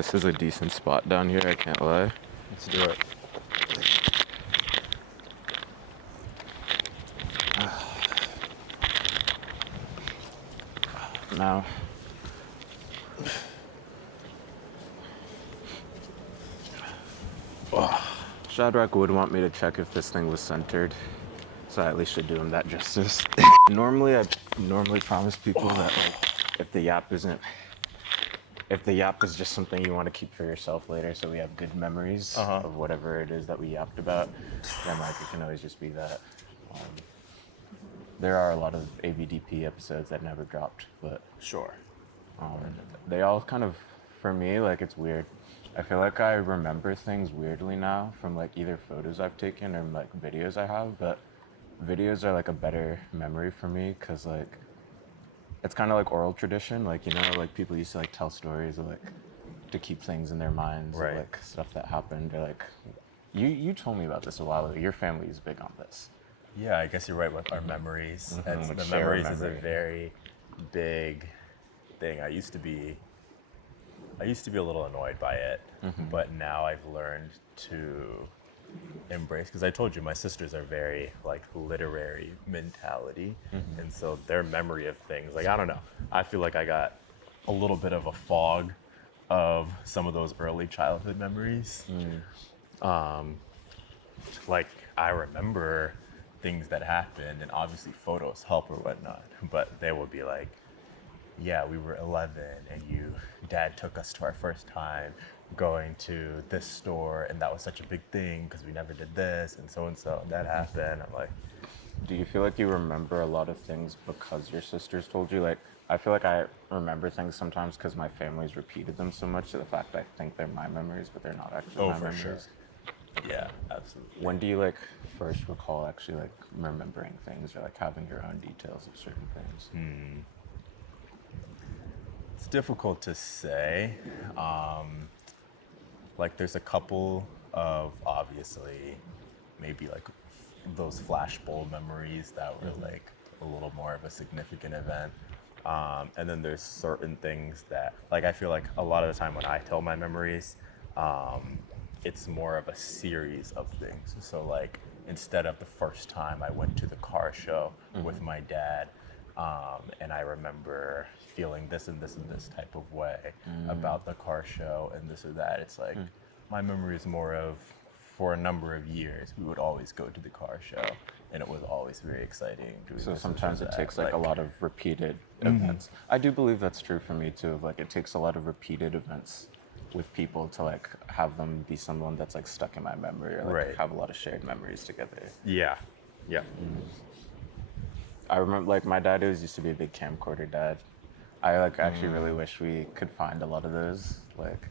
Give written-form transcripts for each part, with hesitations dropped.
this is a decent spot down here, I can't lie. Let's do it. Now, Shadrach would want me to check if this thing was centered, so I at least should do him that justice. I normally promise people that like, if the yap is just something you want to keep for yourself later, so we have good memories of whatever it is that we yapped about, then like it can always just be that. There are a lot of AVDP episodes that never dropped, but Sure. they all kind of, for me, like it's weird. I feel like I remember things weirdly now from like either photos I've taken or like videos I have, but videos are like a better memory for me because like it's kind of like oral tradition, like you know, like people used to like tell stories or like to keep things in their minds, Right. or, like stuff that happened, or like you told me about this a while ago. Your family is big on this. Yeah, I guess you're right with our memories. like The share a memories is a memory. very big thing. I used to be a little annoyed by it, but now I've learned to embrace, because I told you my sisters are very like literary mentality, and so their memory of things, like I don't know, I feel like I got a little bit of a fog of some of those early childhood memories. Like I remember things that happened, and obviously photos help or whatnot, but they will be like, yeah, we were 11 and dad took us to our first time going to this store, and that was such a big thing because we never did this and so, and that happened. I'm like, Do you feel like you remember a lot of things because your sisters told you? Like, I feel like I remember things sometimes because my family's repeated them so much to the fact I think they're my memories, but they're not actually my for memories. sure. Yeah, absolutely. When do you like first recall actually like remembering things or like having your own details of certain things? It's difficult to say. Like there's a couple of obviously maybe like those flashbulb memories that were like a little more of a significant event. And then there's certain things that, like, I feel like a lot of the time when I tell my memories, it's more of a series of things. So like instead of the first time I went to the car show with my dad, and I remember feeling this and this and this type of way about the car show and this or that. It's like my memory is more of, for a number of years, we would always go to the car show, and it was always very exciting. So sometimes it takes like a lot of repeated events. I do believe that's true for me too. Like it takes a lot of repeated events with people to like have them be someone that's like stuck in my memory, or like Right. have a lot of shared memories together. Yeah. I remember like my dad always used to be a big camcorder dad. I like actually really wish we could find a lot of those, like,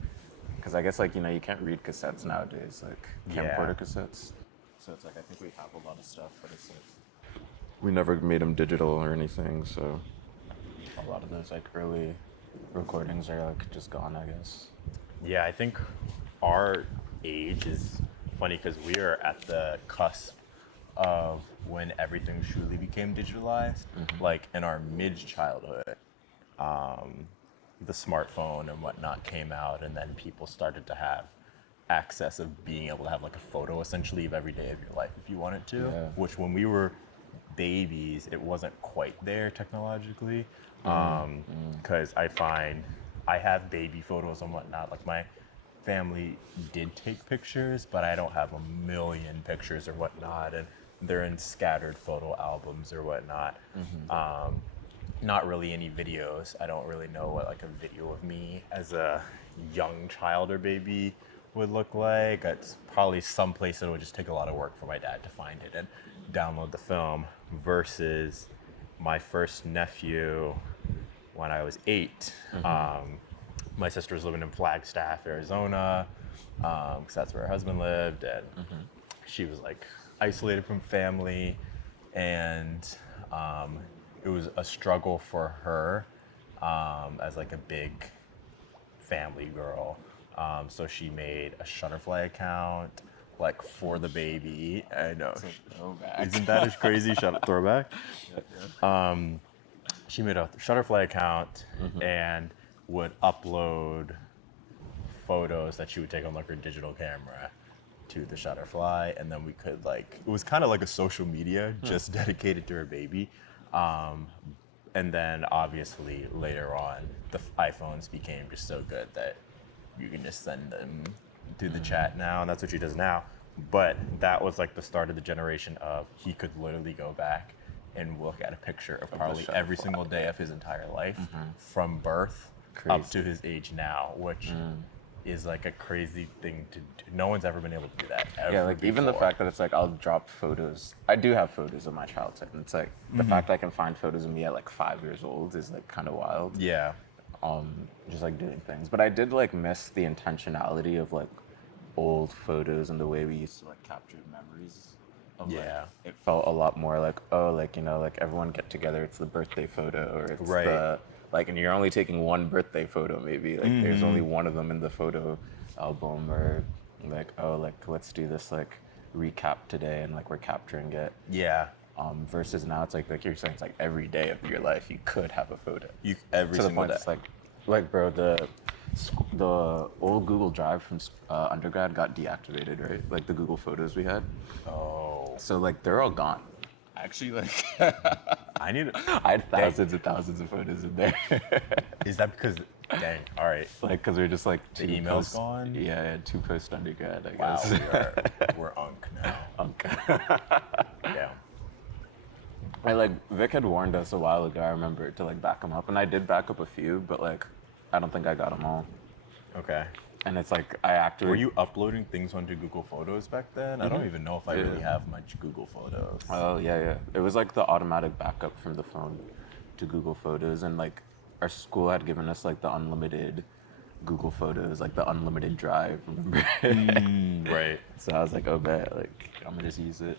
because I guess like you know you can't read cassettes nowadays, like camcorder cassettes. So it's like I think we have a lot of stuff, but it's like we never made them digital or anything. So a lot of those like early recordings are like just gone, I guess. Yeah, I think our age is funny because we are at the cusp of when everything truly became digitalized. Like in our mid-childhood, the smartphone and whatnot came out, and then people started to have access of being able to have like a photo essentially of every day of your life if you wanted to. Yeah. Which when we were babies, it wasn't quite there technologically. Because I find I have baby photos and whatnot. Like my family did take pictures, but I don't have a million pictures or whatnot, and they're in scattered photo albums or whatnot. Not really any videos. I don't really know what like a video of me as a young child or baby would look like. It's probably someplace that would just take a lot of work for my dad to find it and download the film, versus my first nephew when I was 8. My sister was living in Flagstaff, Arizona, because that's where her husband lived, and she was like isolated from family, and it was a struggle for her as like a big family girl. So she made a Shutterfly account like for the baby. I know. Isn't that a crazy throwback? She made a Shutterfly account and would upload photos that she would take on like her digital camera to the Shutterfly, and then we could like, it was kind of like a social media just dedicated to her baby. And then obviously later on, the iPhones became just so good that you can just send them through the chat now, and that's what she does now. But that was like the start of the generation of he could literally go back and look at a picture of probably every single day of his entire life from birth up to his age now, which is like a crazy thing to do. No one's ever been able to do that ever. Yeah, like even the fact that it's like I'll drop photos. I do have photos of my childhood, and it's like the fact that I can find photos of me at like 5 years old is like kind of wild. Yeah. Just like doing things. But I did like miss the intentionality of like old photos and the way we used to like capture memories. Of, like, it felt a lot more like, oh, like, you know, like everyone get together, it's the birthday photo, or it's the, like, and you're only taking one birthday photo maybe, like there's only one of them in the photo album, or like, oh, like let's do this like recap today, and like we're capturing it. Yeah. Versus now it's like you're saying, it's like every day of your life you could have a photo. Every to the single point day. It's like bro, the old Google Drive from undergrad got deactivated, right? Like the Google Photos we had. Oh. So like they're all gone. Actually, like I had thousands and thousands of photos in there. Is that because, dang, all right. Like, because we're just like the email's gone? Yeah, two post undergrad, I Wow, guess. we're unk now. Unk. Yeah. Like Vic had warned us a while ago, I remember, to like back them up, and I did back up a few, but like I don't think I got them all. Okay. And it's like I actually. Were you uploading things onto Google Photos back then? I don't even know if I really have much Google Photos. Oh yeah. It was like the automatic backup from the phone to Google Photos, and like our school had given us like the unlimited Google Photos, like the unlimited drive. Remember? Right. So I was like, oh, bet, like I'm gonna just use it,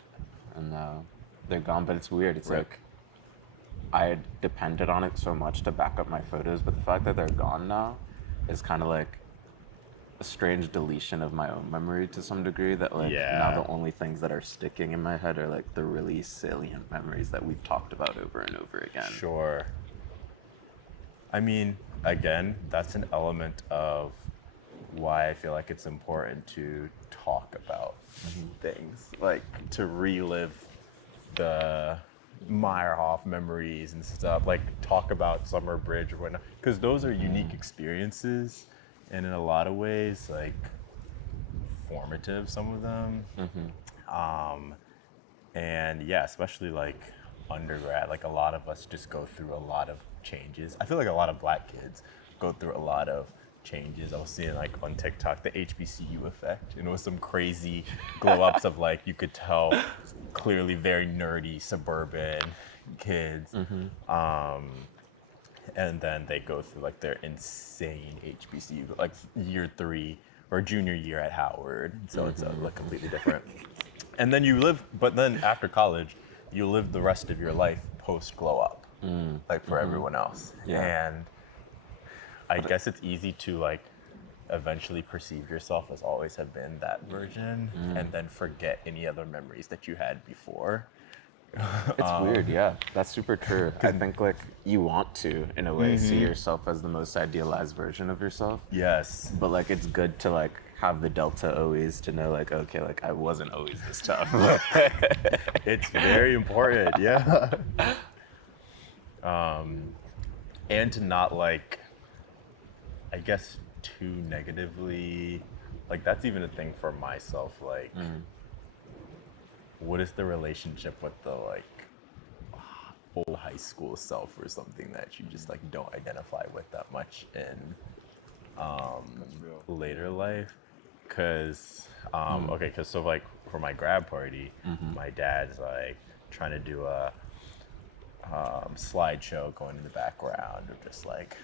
and they're gone. But it's weird. It's like I had depended on it so much to back up my photos, but the fact that they're gone now is kind of like a strange deletion of my own memory to some degree, that like now the only things that are sticking in my head are like the really salient memories that we've talked about over and over again. Sure. I mean, again, that's an element of why I feel like it's important to talk about things, like to relive the Meyerhoff memories and stuff, like talk about Summer Bridge or whatnot, because those are unique experiences, and in a lot of ways, like formative, some of them. And yeah, especially like undergrad, like a lot of us just go through a lot of changes. I feel like a lot of Black kids go through a lot of changes. I was seeing like on TikTok the HBCU effect, and it was some crazy glow ups of like, you could tell clearly very nerdy suburban kids. And then they go through like their insane HBCU, like year 3 or junior year at Howard. So it's like completely different. And then but then after college, you live the rest of your life post glow up, like for everyone else. And I guess it's easy to like eventually perceive yourself as always have been that version, and then forget any other memories that you had before. It's weird, yeah. That's super true. I think like you want to, in a way, see yourself as the most idealized version of yourself. Yes. But like it's good to like have the delta always, to know like, okay, like I wasn't always this tough. It's very important, yeah. And to not like, I guess, too negatively, like that's even a thing for myself, like what is the relationship with the like old high school self, or something that you just like don't identify with that much in later life? Because because so like for my grad party, my dad's like trying to do a slideshow going in the background of just like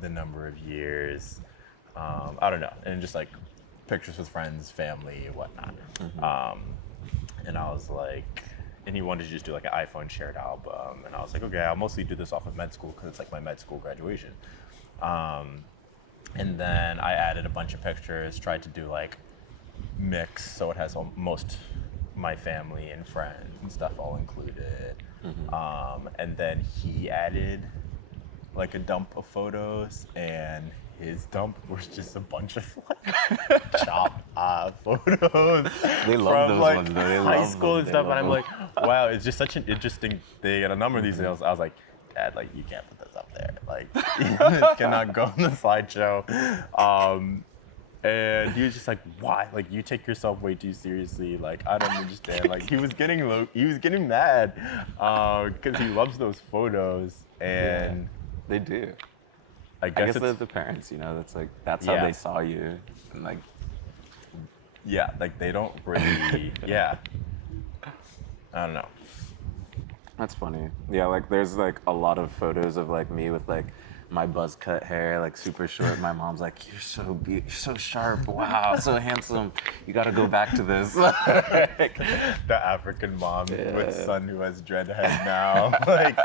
the number of years, I don't know, and just like pictures with friends, family, whatnot. And I was like, and he wanted to just do like an iPhone shared album, and I was like, okay, I'll mostly do this off of med school because it's like my med school graduation. And then I added a bunch of pictures, tried to do like mix, so it has most my family and friends and stuff all included. And then he added like a dump of photos, and his dump was just a bunch of like chopped photos. They love from those like ones, though. They high love school them. and They stuff, love and I'm them. like, wow, it's just such an interesting thing. And a number of these things, I was like, Dad, like you can't put this up there. Like this cannot go in the slideshow. And he was just like, why? Like you take yourself way too seriously. Like I don't understand. Like he was getting mad because he loves those photos, and They do. I I guess guess they're it's, the parents, you know, that's like, that's Yeah. how they saw you. And like, yeah, like they don't really, yeah. I don't know. that's funny. Yeah, like there's like a lot of photos of like me with like my buzz cut hair, like super short. My mom's like, you're so sharp. Wow, so handsome. You got to go back to this. Like, The African mom Yeah. with son who has dreadhead now. Like,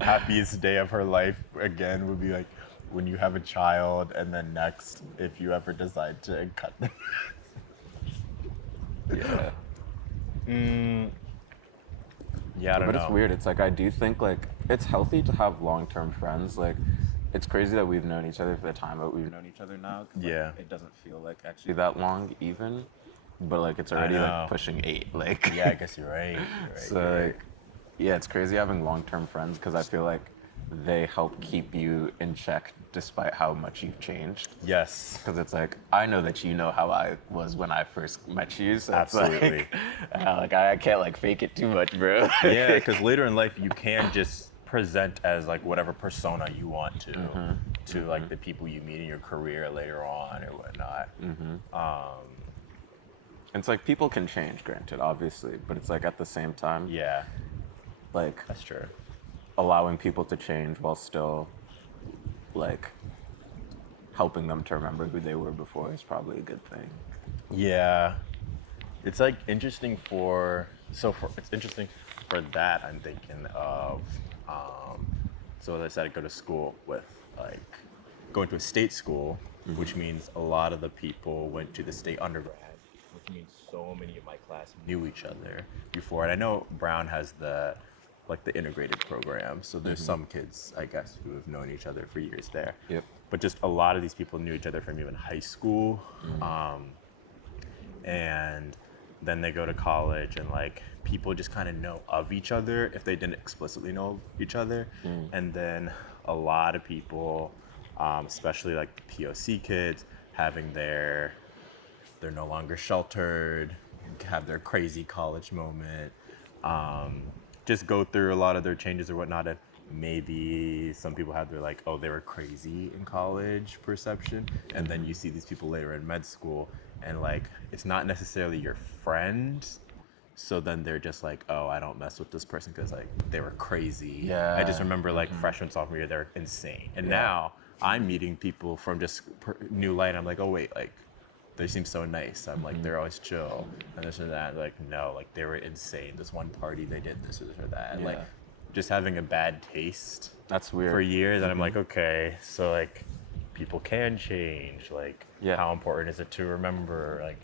happiest day of her life again would be like when you have a child, and then next, if you ever decide to cut them. yeah. Yeah, I don't But know. it's weird. It's like I do think like it's healthy to have long-term friends. Like it's crazy that we've known each other for the time that we've known each other now. 'Cause, like, Yeah. it doesn't feel like actually that long even, but like it's already know. like pushing 8. Like Yeah, I guess you're right. You're right. so like yeah, it's crazy having long-term friends because I feel like they help keep you in check despite how much you've changed. Yes. Because it's like I know that you know how I was when I first met you. So it's Absolutely. like I can't like fake it too much, bro. Yeah, because later in life you can just present as like whatever persona you want to like the people you meet in your career later on or whatnot. It's like people can change, granted, obviously, but it's like at the same time, Yeah, like that's true. allowing people to change while still like helping them to remember who they were before is probably a good thing. Yeah, it's like interesting it's interesting for that. I'm thinking of so as I said, I go to school with like going to a state school, which means a lot of the people went to the state undergrad, which means so many of my class knew each other before. And I know Brown has the integrated program, so there's some kids I guess who have known each other for years there. Yep. But just a lot of these people knew each other from even high school. And then they go to college and like people just kind of know of each other if they didn't explicitly know each other. And then a lot of people, especially like the POC kids, having they're no longer sheltered, have their crazy college moment, just go through a lot of their changes or whatnot. And maybe some people have their like, oh, they were crazy in college perception. And then you see these people later in med school and like, it's not necessarily your friend. So then they're just like, oh, I don't mess with this person because like they were crazy. Yeah. I just remember like freshman, sophomore year, they're insane. And now I'm meeting people from just new light. I'm like, oh wait, like they seem so nice. I'm like, they're always chill and this and that. Like, no, like they were insane. This one party, they did this or that. And, like, just having a bad taste. That's weird. For years. And I'm like, okay, so like people can change. Like, how important is it to remember, like,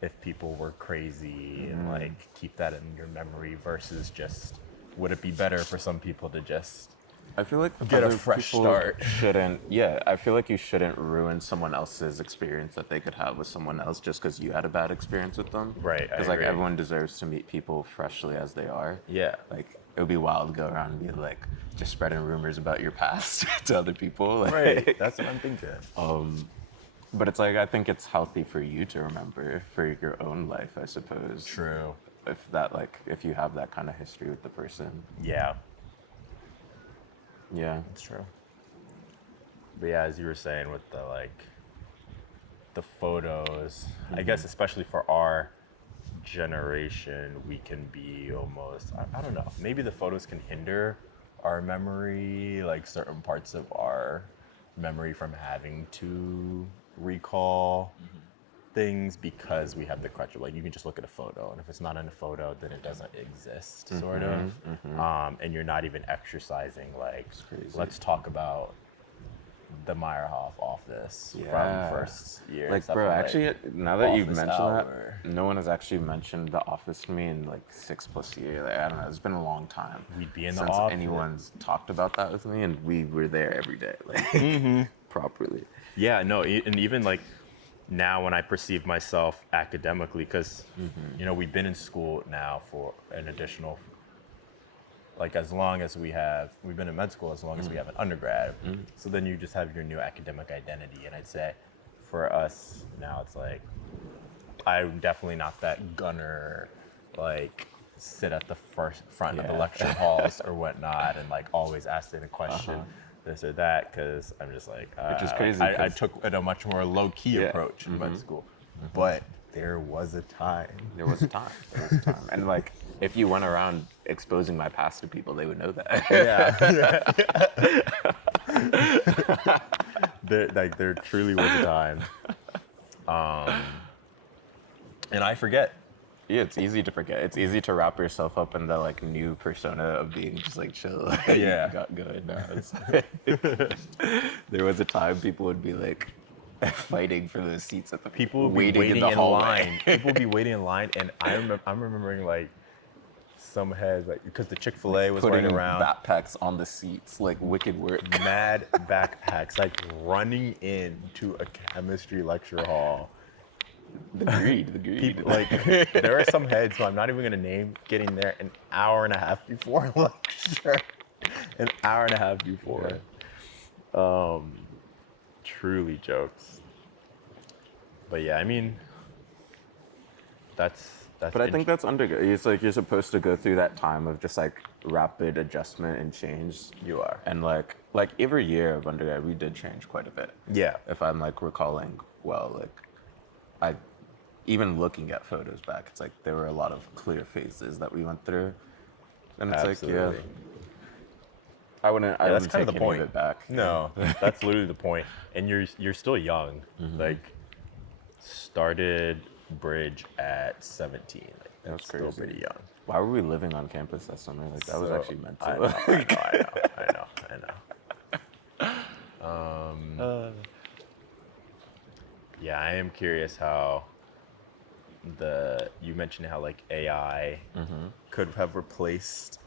if people were crazy and like keep that in your memory versus just, would it be better for some people to just I feel like get a other fresh people start? Shouldn't. Yeah, I feel like you shouldn't ruin someone else's experience that they could have with someone else just because you had a bad experience with them. Right, I Because like agree. everyone deserves to meet people freshly as they are. Yeah. Like it would be wild to go around and be like just spreading rumors about your past to other people. Like, Right, that's what I'm thinking. But it's like I think it's healthy for you to remember for your own life, I suppose. True. If you have that kind of history with the person. Yeah, Yeah. that's true. But yeah, as you were saying with the like the photos, I guess especially for our generation, we can be almost, I don't know, maybe the photos can hinder our memory, like certain parts of our memory from having to recall things because we have the crutch of like you can just look at a photo and if it's not in a photo then it doesn't exist sort of and you're not even exercising like let's talk about the Meyerhoff office from first year. Like, stuff bro, like actually, now that you've office mentioned hour. that, no one has actually mentioned The Office to me in like 6+ years. Like, I don't know, it's been a long time We'd be in the since office. anyone's talked about that with me, and we were there every day. Like, properly. Yeah, no, and even like now when I perceive myself academically, because you know we've been in school now for an additional, like as long as we've been in med school as long as we have an undergrad. So then you just have your new academic identity, and I'd say for us now it's like I'm definitely not that gunner, like sit at the front of the lecture halls or whatnot and like always asking a question. This or that, because I'm just like, Which is crazy. I took it a much more low-key approach in med school, but there was a time. There was a time. And like, if you went around exposing my past to people, they would know that. There truly was a time. And I forget. Yeah, it's easy to forget. It's easy to wrap yourself up in the like new persona of being just like chill. Yeah. Got good. No, there was a time people would be like fighting for those seats at the People would be waiting in line. People would be waiting in line, and I'm remembering like some heads like because the Chick-fil-A was putting right around. backpacks on the seats, like wicked work. Mad backpacks, like running into a chemistry lecture hall. The greed. People, like there are some heads who I'm not even gonna name getting there an hour and a half before lecture. An hour and a half before. Truly jokes. But yeah, I mean that's But I think that's undergo. It's like you're supposed to go through that time of just like rapid adjustment and change. You are. And like every year of undergrad, we did change quite a bit. Yeah. If I'm like recalling well, like even looking at photos back, it's like there were a lot of clear phases that we went through. And it's Absolutely. like, I wouldn't that's take kind of the any point. of it back. No, that's literally the point. And you're still young. Like started bridge at 17. Like, that's still crazy. pretty young. Why were we living on campus that summer? Like that was So, actually meant to. I know. Yeah, I am curious how you mentioned how like AI could have replaced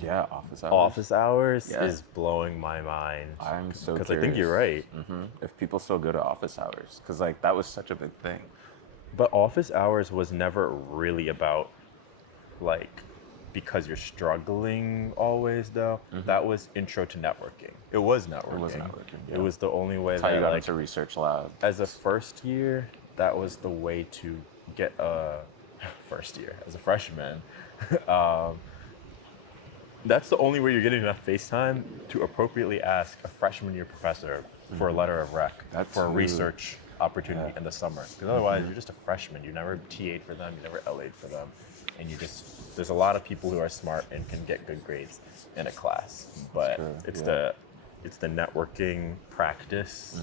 Yeah, office hours. office hours Yeah. is blowing my mind. I'm so because I think you're right. If people still go to office hours, because like that was such a big thing. But office hours was never really about like because you're struggling always though. That was intro to networking. It was networking. Yeah. It was the only way That's how you that got like into research lab. as a first year, that was the way to get a first year as a freshman. That's the only way you're getting enough face time to appropriately ask a freshman year professor for a letter of rec for a research opportunity in the summer. Because otherwise, you're just a freshman. You never TA'd for them. You never LA'd for them. And there's a lot of people who are smart and can get good grades in a class. But it's the networking practice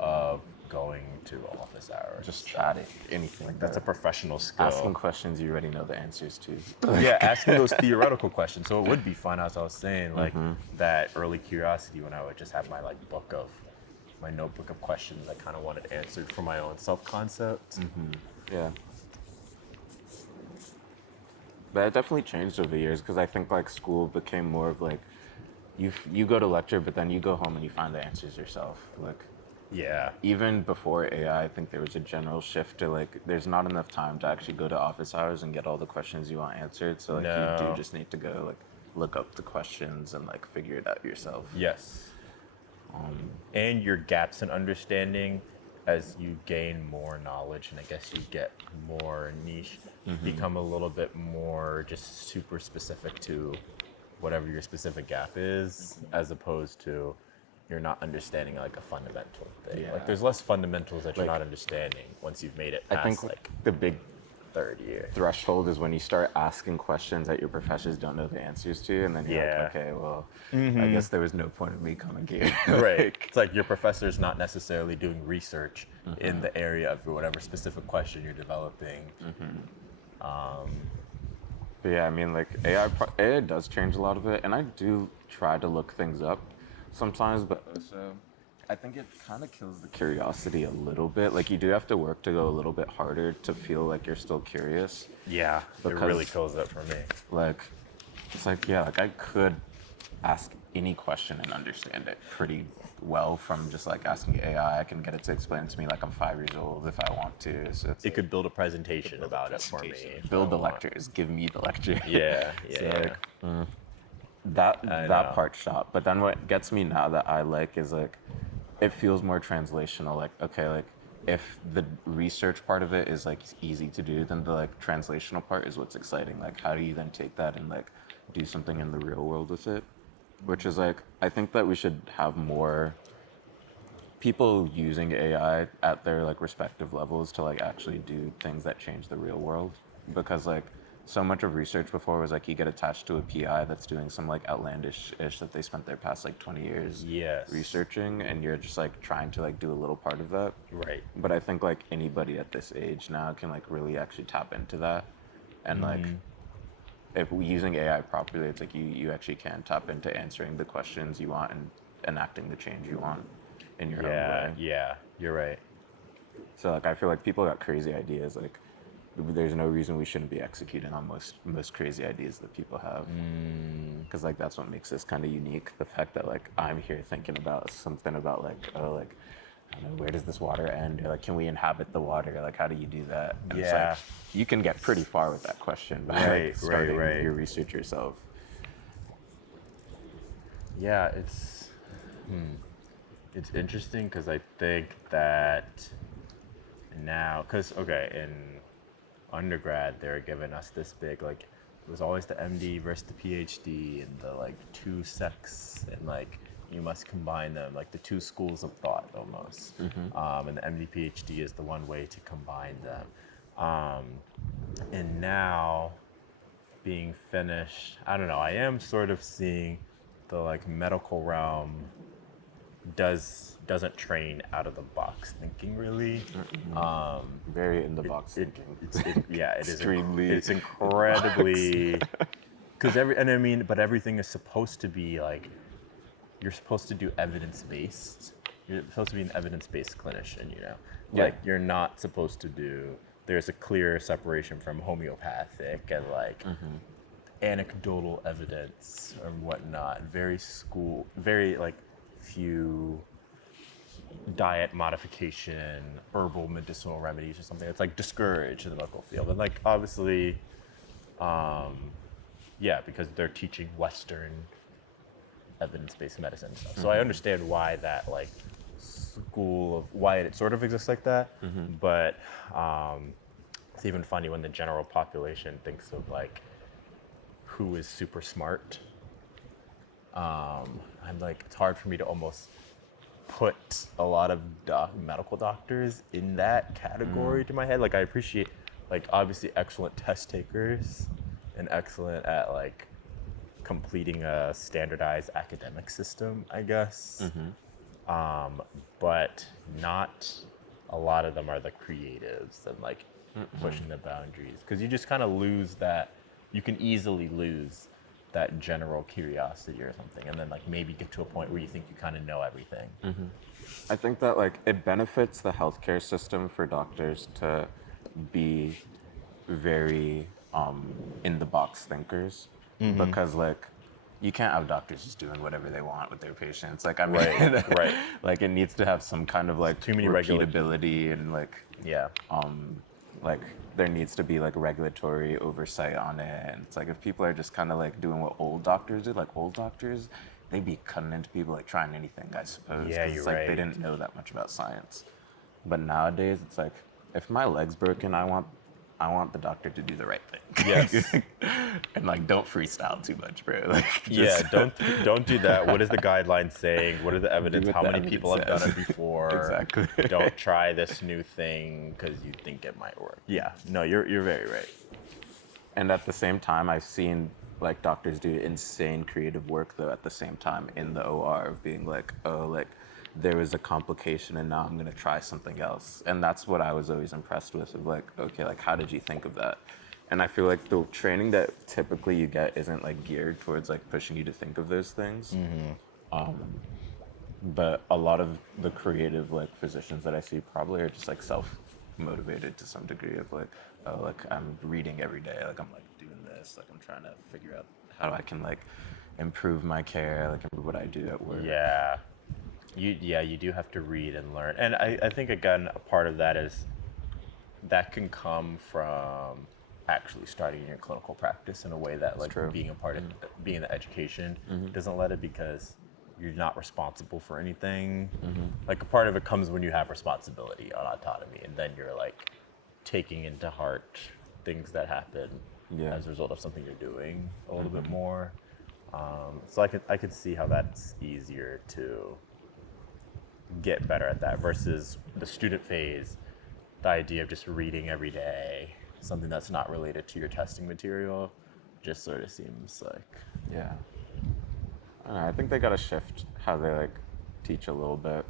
of going to office hours. Just chatting, anything. Like that's a professional skill. Asking questions you already know the answers to. Yeah, asking those theoretical questions. So it would be fun, as I was saying, like that early curiosity when I would just have my notebook of questions I kind of wanted answered for my own self-concept. Yeah. But it definitely changed over the years because I think like school became more of like you go to lecture, but then you go home and you find the answers yourself. Like Yeah. even before AI, I think there was a general shift to like there's not enough time to actually go to office hours and get all the questions you want answered. So like you do just need to go like look up the questions and like figure it out yourself. Yes. And your gaps in understanding as you gain more knowledge and I guess you get more niche, become a little bit more just super specific to whatever your specific gap is, as opposed to you're not understanding like a fundamental thing. Yeah. Like there's less fundamentals that you're not understanding once you've made it past I think like the big third year. threshold is when you start asking questions that your professors don't know the answers to, and then you're like, okay, well, I guess there was no point of me coming here. Right. It's like your professor's not necessarily doing research in the area of whatever specific question you're developing. But yeah, I mean, like AI does change a lot of it, and I do try to look things up sometimes, but also I think it kind of kills the curiosity a little bit. Like you do have to work to go a little bit harder to feel like you're still curious. Yeah, it Because- really kills it for me. Like it's like, yeah, like I could ask any question and understand it pretty well from just like asking AI. I can get it to explain it to me like I'm 5 years old if I want to. So it's It could build a presentation about it for me. if build I the want. lectures, give me the lecture. Yeah, So, yeah, like, yeah. I that know. part shot. But then what gets me now that I like is like it feels more translational. Like okay, like if the research part of it is like easy to do, then the like translational part is what's exciting. Like how do you then take that and like do something in the real world with it? Which is like I think that we should have more people using AI at their like respective levels to like actually do things that change the real world. Because like so much of research before was like you get attached to a PI that's doing some like outlandish ish that they spent their past like 20 years Yes. researching, and you're just like trying to like do a little part of that. Right. But I think like anybody at this age now can like really actually tap into that, and like if we using AI properly, it's like you actually can tap into answering the questions you want and enacting the change you want in your own Yeah, way. yeah, you're right. So like I feel like people got crazy ideas. Like there's no reason we shouldn't be executing on most crazy ideas that people have. Because like that's what makes this kind of unique. The fact that like I'm here thinking about something about like oh like I don't know, where does this water end? Or like can we inhabit the water? Like how do you do that? And it's Yeah. like you can get pretty far with that question by Right, like starting right. your research yourself. Yeah, it's interesting because I think that now, because okay, in undergrad they were giving us this big like it was always the MD versus the PhD and the like two sects and like you must combine them like the two schools of thought almost. And the MD PhD is the one way to combine them. And now being finished, I don't know. I am sort of seeing the like medical realm doesn't train out of the box thinking really. Very in the box thinking. Yeah, it is. Extremely. It's incredibly because but everything is supposed to be like you're supposed to do evidence based. You're supposed to be an evidence based clinician, you know. Yeah. Like you're not supposed to do. There's a clear separation from homeopathic and like anecdotal evidence or whatnot. Very like few diet modification, herbal medicinal remedies or something. It's like discouraged in the medical field. And like obviously, yeah, because they're teaching Western evidence-based medicine stuff. So I understand why that like school of why it sort of exists like that. But it's even funny when the general population thinks of like who is super smart. I'm like, it's hard for me to almost put a lot of medical doctors in that category to my head. Like I appreciate like obviously excellent test takers and excellent at like completing a standardized academic system, I guess. But not a lot of them are the creatives and like pushing the boundaries because you just kind of lose that. You can easily lose that general curiosity or something, and then like maybe get to a point where you think you kind of know everything. I think that like it benefits the healthcare system for doctors to be very in the box thinkers because like you can't have doctors just doing whatever they want with their patients. Like I mean, Right. like it needs to have some kind of like Too many repeatability and like Yeah. like there needs to be like regulatory oversight on it. And it's like if people are just kind of like doing what old doctors did, like old doctors, they'd be cutting into people like trying anything, I suppose. Yeah, 'Cause you're it's like right. they didn't know that much about science. But nowadays, it's like if my leg's broken, I want the doctor to do the right thing. Yes. And like don't freestyle too much, bro. Like Yeah, just don't do that. What is the guideline saying? What are the evidence? what How the many people have evidence done says. it before? Exactly. Don't try this new thing because you think it might work. Yeah, no, you're very right. And at the same time, I've seen like doctors do insane creative work though at the same time in the OR of being like, oh, like there was a complication and now I'm gonna try something else. And that's what I was always impressed with of like, okay, like how did you think of that? And I feel like the training that typically you get isn't like geared towards like pushing you to think of those things. But a lot of the creative like physicians that I see probably are just like self-motivated to some degree of like, oh, like I'm reading every day, like I'm like doing this, like I'm trying to figure out how I can like improve my care, like improve what I do at work. Yeah. You do have to read and learn. And I think, again, a part of that is that can come from actually starting your clinical practice in a way that, like, true. being a part of being in the education doesn't let it, because you're not responsible for anything. Like, a part of it comes when you have responsibility on autonomy, and then you're like taking into heart things that happen as a result of something you're doing a little bit more. So I could see how that's easier to get better at that versus the student phase. The idea of just reading every day something that's not related to your testing material just sort of seems like, Yeah. I don't know, I think they gotta shift how they like teach a little bit.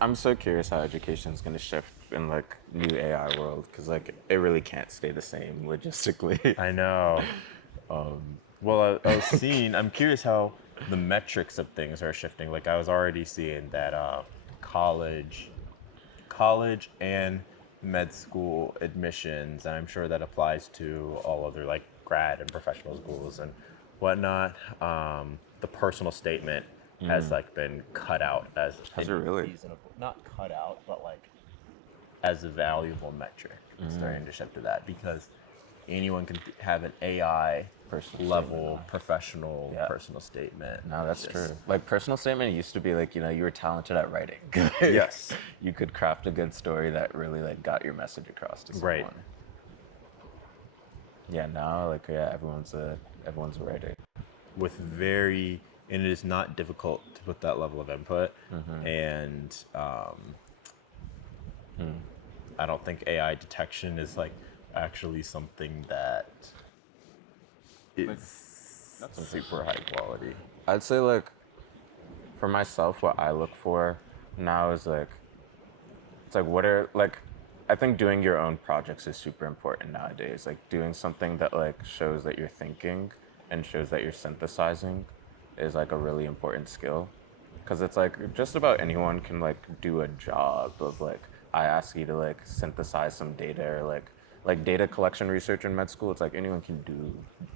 I'm so curious how education is gonna shift in like new AI world, because like it really can't stay the same logistically. I know. Well, I'm curious how the metrics of things are shifting. Like, I was already seeing that college and med school admissions, and I'm sure that applies to all other like grad and professional schools and whatnot. The personal statement has like been cut out as Has it really? reasonable, not cut out, but like as a valuable metric. It's starting to shift to that, because anyone can have an AI Personal level statement. professional personal statement. No, that's Just- true. Like personal statement used to be like, you were talented at writing. Yes. You could craft a good story that really like got your message across to someone. Right. Yeah, now like everyone's a writer. With very, and it is not difficult to put that level of input. And I don't think AI detection is like actually something that is super high quality. I'd say like for myself, what I look for now is like, it's like what are like, I think doing your own projects is super important nowadays. Like doing something that like shows that you're thinking and shows that you're synthesizing is like a really important skill. Because it's like just about anyone can like do a job of like, I ask you to like synthesize some data, or like data collection research in med school. It's like anyone can do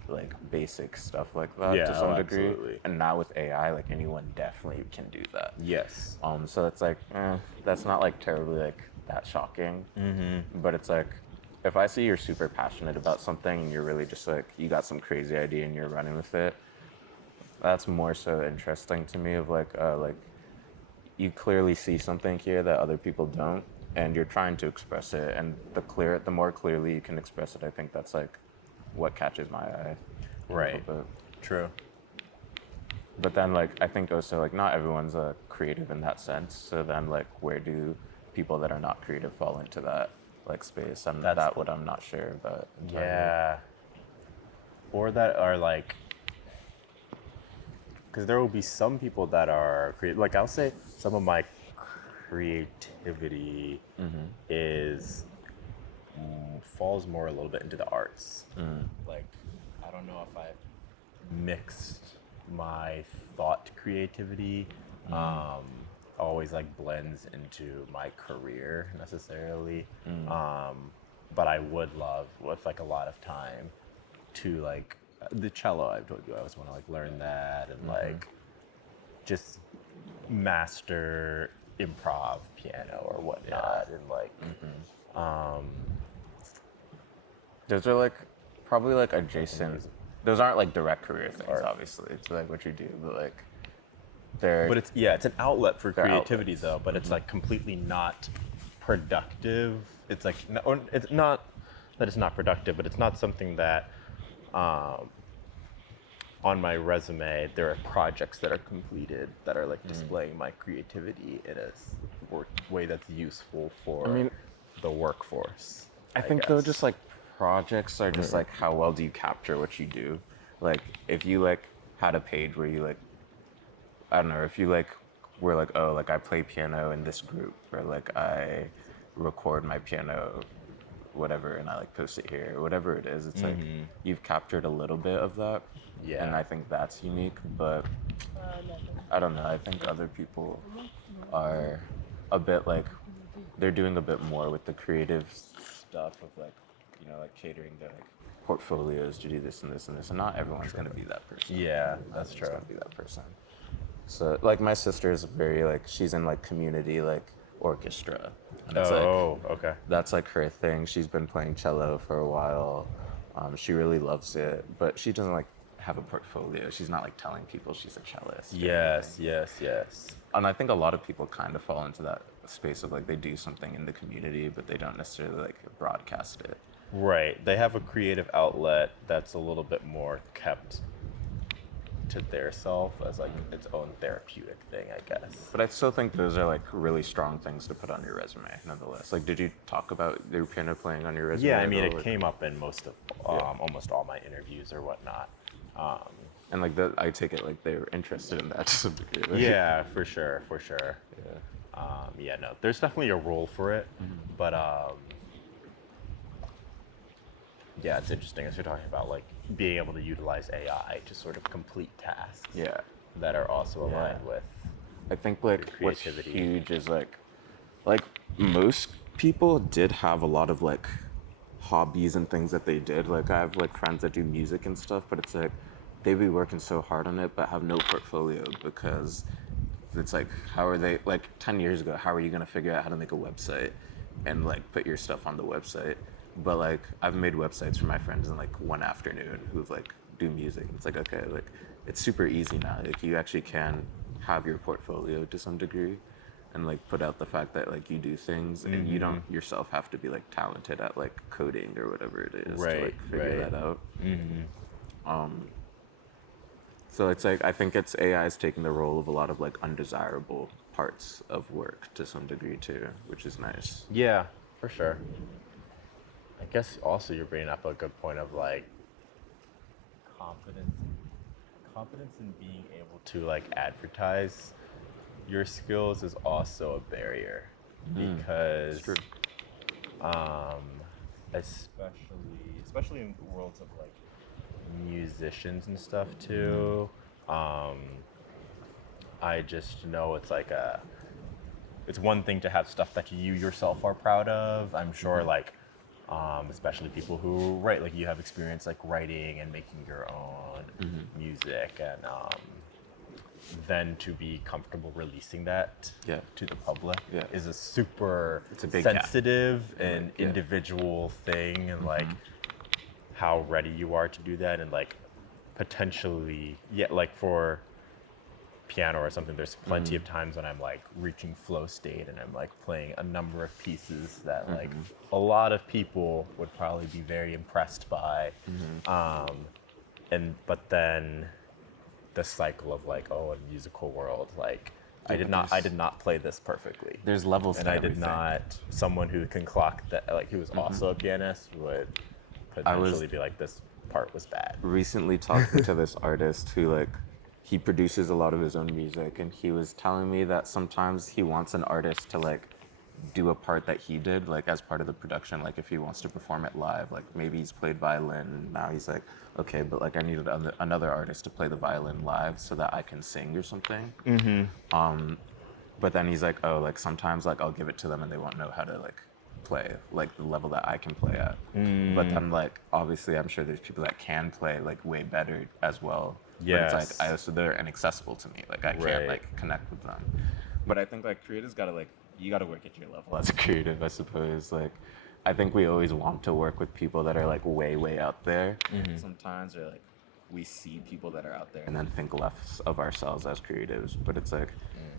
like basic stuff like that Yeah, to some oh, degree. absolutely. And now with AI, like anyone definitely can do that. Yes. So it's like, that's not like terribly like that shocking. But it's like, if I see you're super passionate about something and you're really just like, you got some crazy idea and you're running with it, that's more so interesting to me. Of like you clearly see something here that other people don't, and you're trying to express it. And the more clearly you can express it, I think that's like what catches my eye. Right. A little bit. True. But then like I think also like not everyone's creative in that sense. So then like where do people that are not creative fall into that like space? That's what I'm not sure about entirely. Yeah. Or that are like, because there will be some people that are creative. Like, I'll say some of my creativity is falls more a little bit into the arts. Like, I don't know if I've mixed my thought creativity always like blends into my career necessarily. But I would love, with like a lot of time, to like the cello. I've told you I always want to like learn that and like just master improv piano or whatnot. And like Those are like probably like adjacent. Those aren't like direct career things, obviously. It's like what you do, but like they're. But it's an outlet for creativity outlets. though. But it's like completely not productive. It's like or it's not that it's not productive, but it's not something that on my resume there are projects that are completed that are like displaying my creativity in a way that's useful for the workforce. I think though, just like projects are just like how well do you capture what you do. Like if you like had a page where you like, I don't know, if you like were like, oh, like I play piano in this group, or like I record my piano, whatever, and I like post it here, or whatever it is. It's like you've captured a little bit of that. Yeah. And I think that's unique, but I don't know. I think other people are a bit like, they're doing a bit more with the creative stuff of like you know, like catering their like portfolios to do this and this and this, and not everyone's gonna be that person. Yeah, that's true. Gonna be that person. So like my sister is very like she's in like community like orchestra, and it's Oh, okay. that's like her thing. She's been playing cello for a while. She really loves it, but she doesn't like have a portfolio. She's not like telling people she's a cellist. Yes, yes, yes. And I think a lot of people kind of fall into that space of like they do something in the community, but they don't necessarily like broadcast it. Right. They have a creative outlet that's a little bit more kept to their self as like its own therapeutic thing, I guess. But I still think those are like really strong things to put on your resume, nonetheless. Like, did you talk about your piano playing on your resume? Yeah, I mean, at all? it came up in most of almost all my interviews or whatnot. And like that, I take it like they were interested in that to some degree. Like, Yeah, for sure, for sure. Yeah. Yeah, no, there's definitely a role for it, but yeah, it's interesting as you're talking about like being able to utilize AI to sort of complete tasks Yeah. that are also aligned with. I think like what's creativity. huge is like most people did have a lot of like hobbies and things that they did. Like I have like friends that do music and stuff, but it's like they be working so hard on it but have no portfolio because it's like how are they like 10 years ago, how are you gonna figure out how to make a website and like put your stuff on the website? But like I've made websites for my friends in like one afternoon who've like do music. It's like okay, like it's super easy now. Like you actually can have your portfolio to some degree and like put out the fact that like you do things and you don't yourself have to be like talented at like coding or whatever it is to like figure that out. So it's like I think it's AI is taking the role of a lot of like undesirable parts of work to some degree too, which is nice. Yeah, for sure. I guess also you're bringing up a good point of like confidence in being able to like advertise your skills is also a barrier because True. especially in worlds of like musicians and stuff too. I just know it's like it's one thing to have stuff that you yourself are proud of. I'm sure like especially people who write, like you have experience like writing and making your own music, and then to be comfortable releasing that to the public is a super big sensitive and individual thing, and like how ready you are to do that, and like potentially like for piano or something, there's plenty of times when I'm like reaching flow state and I'm like playing a number of pieces that like a lot of people would probably be very impressed by, but then the cycle of like, oh, in musical world, like I did not play this perfectly. There's levels and to I did everything. not. Someone who can clock that, like who was also a pianist, would potentially be like, this part was bad. Recently talking to this artist who like he produces a lot of his own music, and he was telling me that sometimes he wants an artist to like do a part that he did like as part of the production, like if he wants to perform it live, like maybe he's played violin and now he's like, okay, but like I needed another artist to play the violin live so that I can sing or something. But then he's like, oh, like sometimes like I'll give it to them and they won't know how to like play like the level that I can play at. But then like obviously I'm sure there's people that can play like way better as well. Yes. But it's like so they're inaccessible to me. Like I can't like connect with them. But I think like creatives gotta like you gotta work at your level as a creative, I suppose. Like I think we always want to work with people that are like way out there. Sometimes or like we see people that are out there and then think less of ourselves as creatives. But it's like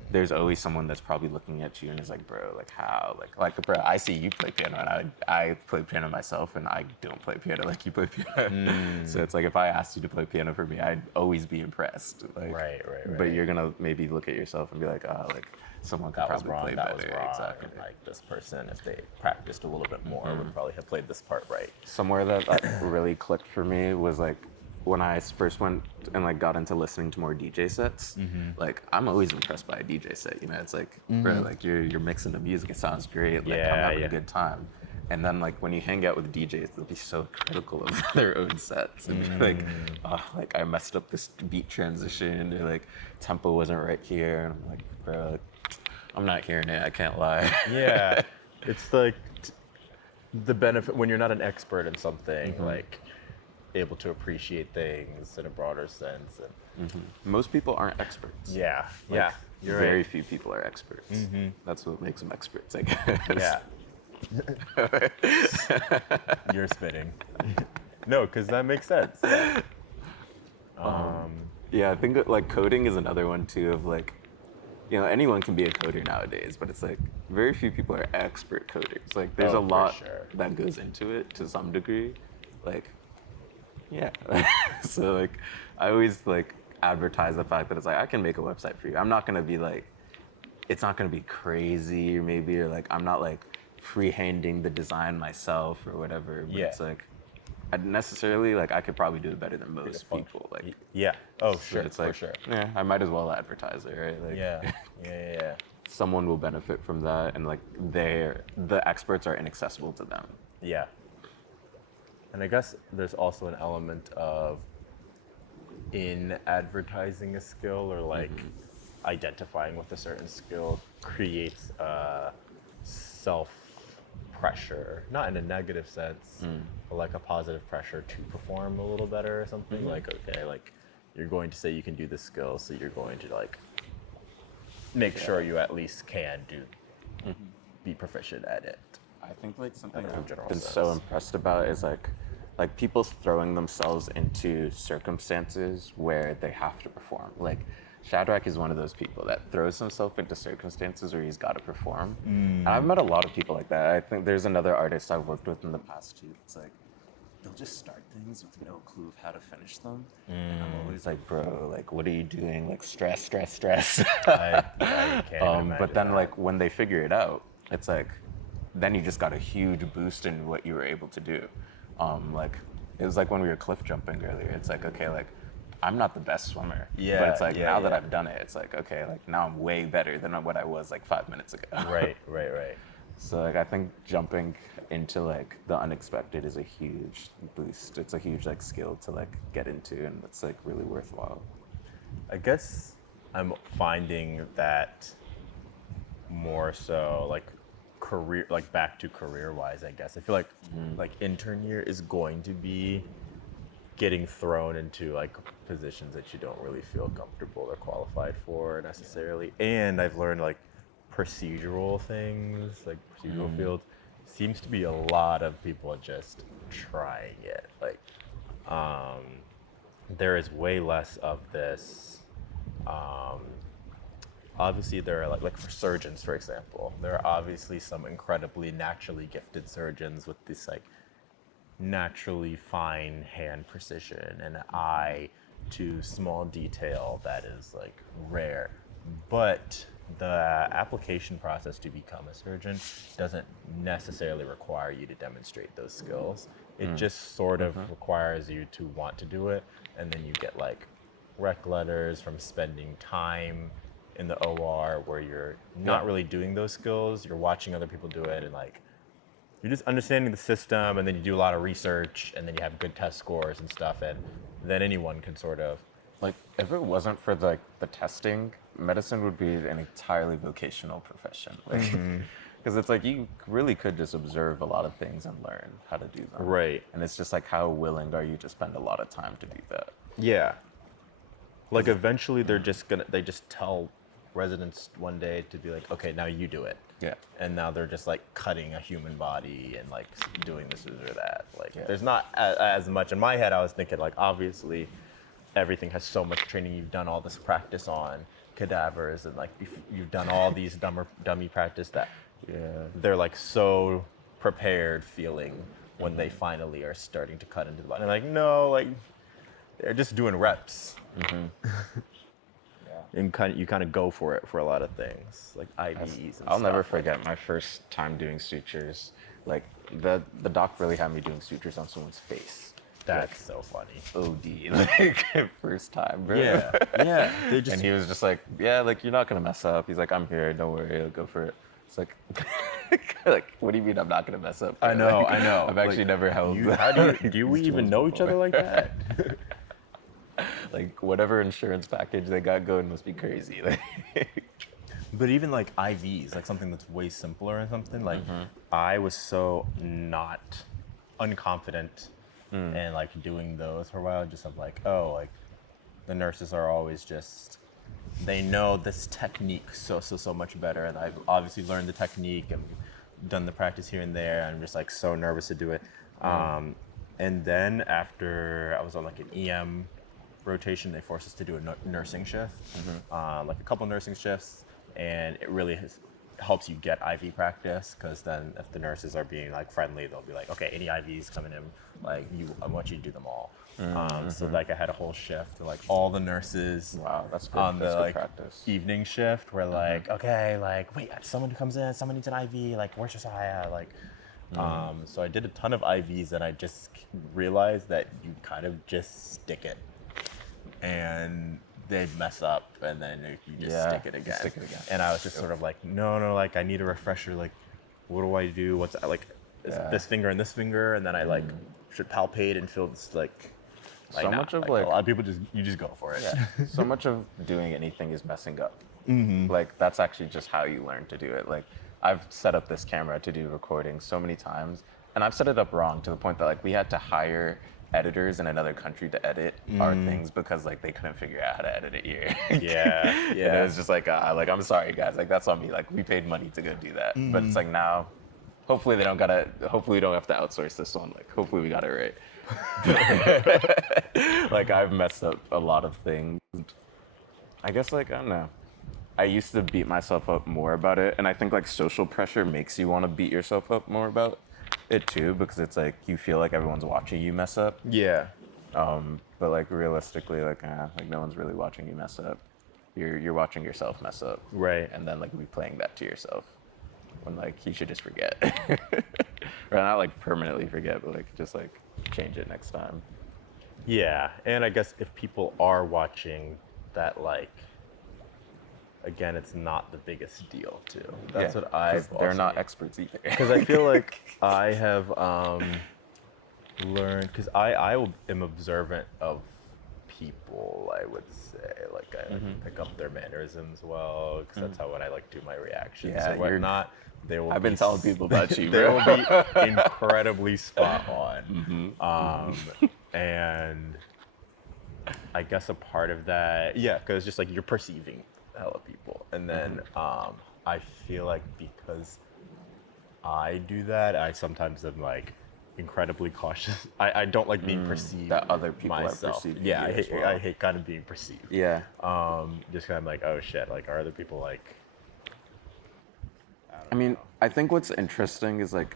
there's always someone that's probably looking at you and is like, bro, like how? Like bro, I see you play piano and I play piano myself and I don't play piano like you play piano. So it's like if I asked you to play piano for me, I'd always be impressed. Like, Right. But you're gonna maybe look at yourself and be like, oh, like someone could probably play better. That was wrong. Exactly. And like this person, if they practiced a little bit more, would probably have played this part right. Somewhere that really clicked for me was like when I first went and like got into listening to more DJ sets. Like I'm always impressed by a DJ set. You know, it's like, bro, like you're mixing the music. It sounds great. Like I'm having a good time. And then like when you hang out with DJs, they'll be so critical of their own sets and be like, oh, like I messed up this beat transition, or like tempo wasn't right here. And I'm like, bro, like, I'm not hearing it. I can't lie. Yeah, it's like the benefit when you're not an expert in something, like able to appreciate things in a broader sense. And Most people aren't experts. yeah, Like, yeah, you're very right. few people are experts. That's what makes them experts, I guess. Yeah, you're spitting. No, because that makes sense. Yeah. Yeah, I think that, like coding is another one too of like, anyone can be a coder nowadays, but it's like very few people are expert coders. Like there's Oh, a for lot sure. that goes into it to some degree. Like, yeah. So like I always like advertise the fact that it's like I can make a website for you. I'm not gonna be like it's not gonna be crazy or maybe or like I'm not like freehanding the design myself or whatever. But Yeah. it's like I necessarily like I could probably do it better than most function. people. Like Yeah. Oh, so sure. it's like, For sure. yeah, I might as well advertise it, right? Like, Yeah. Yeah. someone will benefit from that, and like the experts are inaccessible to them. Yeah. And I guess there's also an element of in advertising a skill or like identifying with a certain skill creates a self pressure, not in a negative sense, but like a positive pressure to perform a little better or something. Like, okay, like you're going to say you can do this skill, so you're going to like make sure you at least can be proficient at it. I think like something In a I've general been sense. so impressed about is like people throwing themselves into circumstances where they have to perform. Like Shadrach is one of those people that throws himself into circumstances where he's got to perform. And I've met a lot of people like that. I think there's another artist I've worked with in the past too. It's like they'll just start things with no clue of how to finish them. And I'm always like, bro, like what are you doing? Like stress. I can't even imagine But then that. like when they figure it out, it's like then you just got a huge boost in what you were able to do. Like it was like when we were cliff jumping earlier. It's like, okay, like I'm not the best swimmer. Yeah, But it's like yeah, now that yeah. I've done it, it's like, okay, like now I'm way better than what I was like 5 minutes ago. Right. So like I think jumping into like the unexpected is a huge boost. It's a huge like skill to like get into, and it's like really worthwhile. I guess I'm finding that more so like career, like back to career wise, I guess. I feel like intern year is going to be getting thrown into like positions that you don't really feel comfortable or qualified for necessarily. And I've learned like procedural things, like procedural field, seems to be a lot of people just trying it. Like, there is way less of this. Obviously, there are like for surgeons, for example, there are obviously some incredibly naturally gifted surgeons with this like naturally fine hand precision and eye to small detail that is like rare. But the application process to become a surgeon doesn't necessarily require you to demonstrate those skills. It just sort of requires you to want to do it, and then you get like rec letters from spending time in the OR where you're not really doing those skills, you're watching other people do it, and like you're just understanding the system, and then you do a lot of research, and then you have good test scores and stuff, and then anyone can sort of Like if it wasn't for the testing, medicine would be an entirely vocational profession. Like, because it's like you really could just observe a lot of things and learn how to do them. Right. And it's just like how willing are you to spend a lot of time to do that? Yeah. Like eventually they just tell residents one day to be like, okay, now you do it. Yeah. And now they're just like cutting a human body and like doing this or that. Like Yeah. there's not as much in my head. I was thinking like obviously everything has so much training. You've done all this practice on cadavers and like you've done all these dummy practice that they're like so prepared feeling when they finally are starting to cut into the body. I'm like, no, like they're just doing reps. And you kind of go for it for a lot of things, like IVs. And I'll never stuff. forget my first time doing sutures. Like the doc really had me doing sutures on someone's face. That's so funny. OD, like first time, bro. Yeah, yeah. They just And he was just like, yeah, like you're not gonna mess up. He's like, I'm here, don't worry, I'll go for it. It's like, like, what do you mean I'm not gonna mess up? I know, Like, I know. I've actually Like, never held. How do we even know each other like that? Like whatever insurance package they got going must be crazy. Like, But even like IVs, like something that's way simpler or something, like I was so not unconfident in like doing those for a while, just of like, oh, like the nurses are always just, they know this technique so much better, and I've obviously learned the technique and done the practice here and there. I'm just like so nervous to do it. And then after I was on like an EM rotation, they forced us to do a nursing shift, like a couple nursing shifts, and it really helps you get IV practice, because then if the nurses are being like friendly, they'll be like, okay, any IVs coming in, like I want you to do them all. So like I had a whole shift, like all the nurses Wow, that's good. on That's the good like practice. evening shift were like, okay, like wait, someone comes in, someone needs an IV, like where's Josiah, like. So I did a ton of IVs, and I just realized that you kind of just stick it, and they mess up, and then you just stick it again. Stick it again. And I was just sort of like, no, like I need a refresher. Like, what do I do? What's like this finger and this finger, and then I like should palpate and feel this like. So much of like like a lot of people just go for it. Yeah. So much of doing anything is messing up. Like that's actually just how you learn to do it. Like I've set up this camera to do recording so many times, and I've set it up wrong to the point that like we had to hire editors in another country to edit our things because like they couldn't figure out how to edit it here. Yeah. And it was just like I'm sorry guys, like that's on me. Like we paid money to go do that, but it's like now, hopefully we don't have to outsource this one. Like hopefully we got it right. Like I've messed up a lot of things. I guess like I don't know. I used to beat myself up more about it, and I think like social pressure makes you want to beat yourself up more about it too, because it's like you feel like everyone's watching you mess up. Yeah. But like realistically, like no one's really watching you mess up. You're watching yourself mess up. Right. And then like replaying that to yourself when like you should just forget. Or not like permanently forget, but like just like change it next time. Yeah, and I guess if people are watching that, like, again, it's not the biggest deal too. That's what I've. They're not experts either. Because I feel like I have learned, because I am observant of people. I would say, like, I like pick up their mannerisms well, because that's how when I like do my reactions and whatnot. They will. I've been telling people about you. They will be incredibly spot on. And I guess a part of that, yeah, because just like you're perceiving hella people, and then I feel like because I do that, I sometimes am like incredibly cautious. I don't like being perceived that other people myself. are perceiving. Yeah, you as well. I hate kind of being perceived. Yeah. Just kind of like, oh shit, like are other people like? I mean, I think what's interesting is like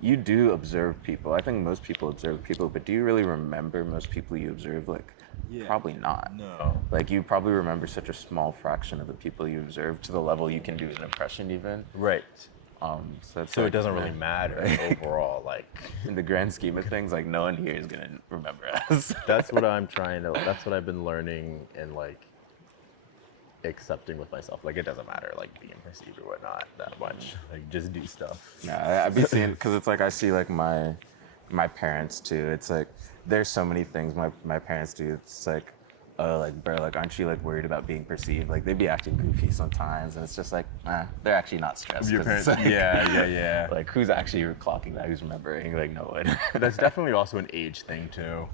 you do observe people. I think most people observe people, but do you really remember most people you observe? Like, probably not. No. Like, you probably remember such a small fraction of the people you observe to the level you can do an impression even. Right. So So it doesn't really matter overall. Like, in the grand scheme of things, like no one here is gonna remember us. that's what I'm trying to. That's what I've been learning and like accepting with myself. Like, it doesn't matter like being perceived or whatnot that much. Like, just do stuff. Yeah, I've been seeing, because it's like I see like my parents too. It's like there's so many things my parents do. It's like, oh, like bro, like aren't you like worried about being perceived? Like they'd be acting goofy sometimes, and it's just like, they're actually not stressed. Your 'cause it's parents, like, yeah. Like who's actually clocking that? Who's remembering? Like no one. That's definitely also an age thing too.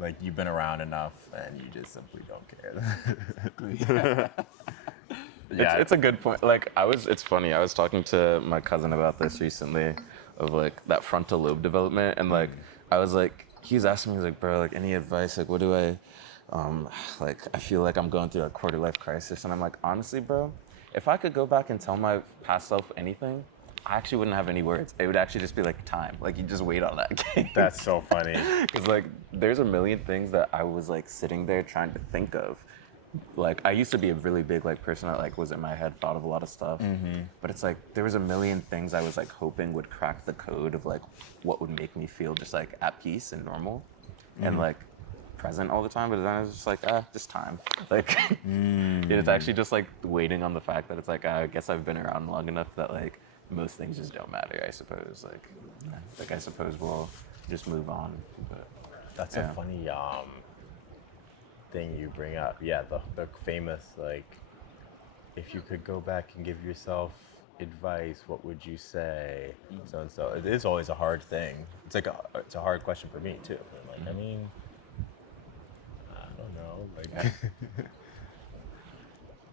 Like you've been around enough, and you just simply don't care. Yeah, it's a good point. Like it's funny. I was talking to my cousin about this recently, of like that frontal lobe development, and like I was like, he was asking me like, bro, like any advice? Like what do I, like I feel like I'm going through a quarter life crisis, and I'm like, honestly, bro, if I could go back and tell my past self anything, I actually wouldn't have any words. It would actually just be like time. Like you just wait on that game. That's so funny. Because like there's a million things that I was like sitting there trying to think of. Like I used to be a really big like person that like was in my head, thought of a lot of stuff. But it's like there was a million things I was like hoping would crack the code of like what would make me feel just like at peace and normal and like present all the time. But then I was just like, just time. Like it's actually just like waiting on the fact that it's like I guess I've been around long enough that like most things just don't matter, I suppose. Like I suppose we'll just move on. But That's a funny thing you bring up. Yeah, the famous like if you could go back and give yourself advice, what would you say? So and so. It is always a hard thing. It's a hard question for me too. Like, I mean, I don't know. Like,